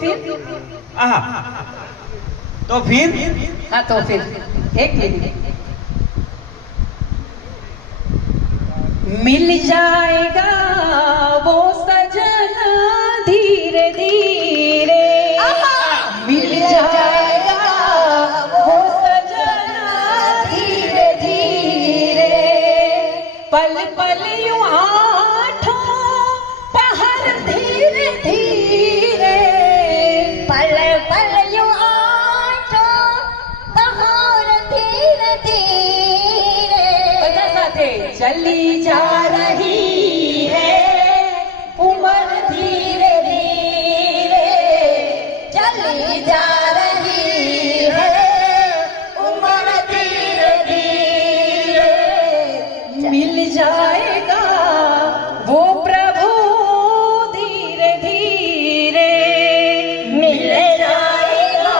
फिर आहा तो फिर हाँ तो फिर एक मिनट मिल जाएगा वो सजना धीरे धीरे मिल जाएगा वो सजना धीरे धीरे पल पल यूं आठों पहर धीरे धीरे पल पल यूं आठों पहर धीरे धीरे બધા સાથે चली जा रही है उम्र धीरे धीरे चली जा रही है उम्र धीरे धीरे मिल जाएगा वो प्रभु धीरे धीरे मिल जाएगा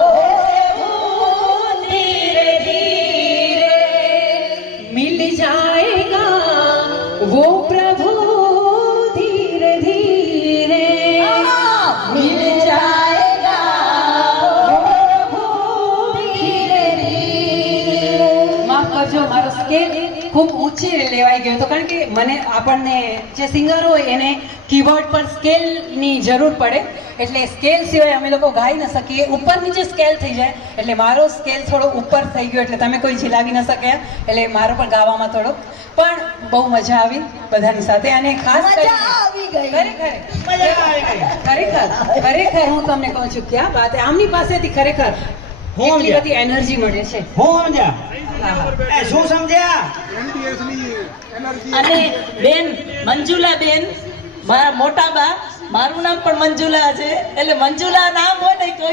वो धीरे धीरे मिल जाएगा वो प्रभु धीरे धीरे मिल जाएगा वो धीरे धीरे માફ કરજો મારો સ્કેલ ખૂબ ઊંચી લેવાઈ ગયો હતો કારણ કે મને આપણને જે સિંગર હોય એને કીબોર્ડ પર સ્કેલની જરૂર પડે એટલે સ્કેલ સિવાય અમે લોકો ગાઈ ન શકીએ ઉપર નીચે સ્કેલ થઈ જાય એટલે મારો સ્કેલ થોડો ઉપર થઈ ગયો એટલે તમે કોઈ ઝીલાવી ન શક્યા એટલે મારો પણ ગાવામાં થોડો પણ બહુ મજા આવી બધાની સાથે અને ખાસ મજા આવી ગઈ. मजा आएगी ખરેખર હું તમને કહું છું ક્યાં વાત હે, આમની પાસેથી ખરેખર હું એટલી સમજ્યા. બધી એનર્જી મળે છે હું સમજ્યા હા, હા. એ શું સમજ્યા અને બેન મંજુલા બેન મારા મોટા બા મારું નામ પણ મંજુલા છે એટલે મંજુલા નામ હોય ને કોઈ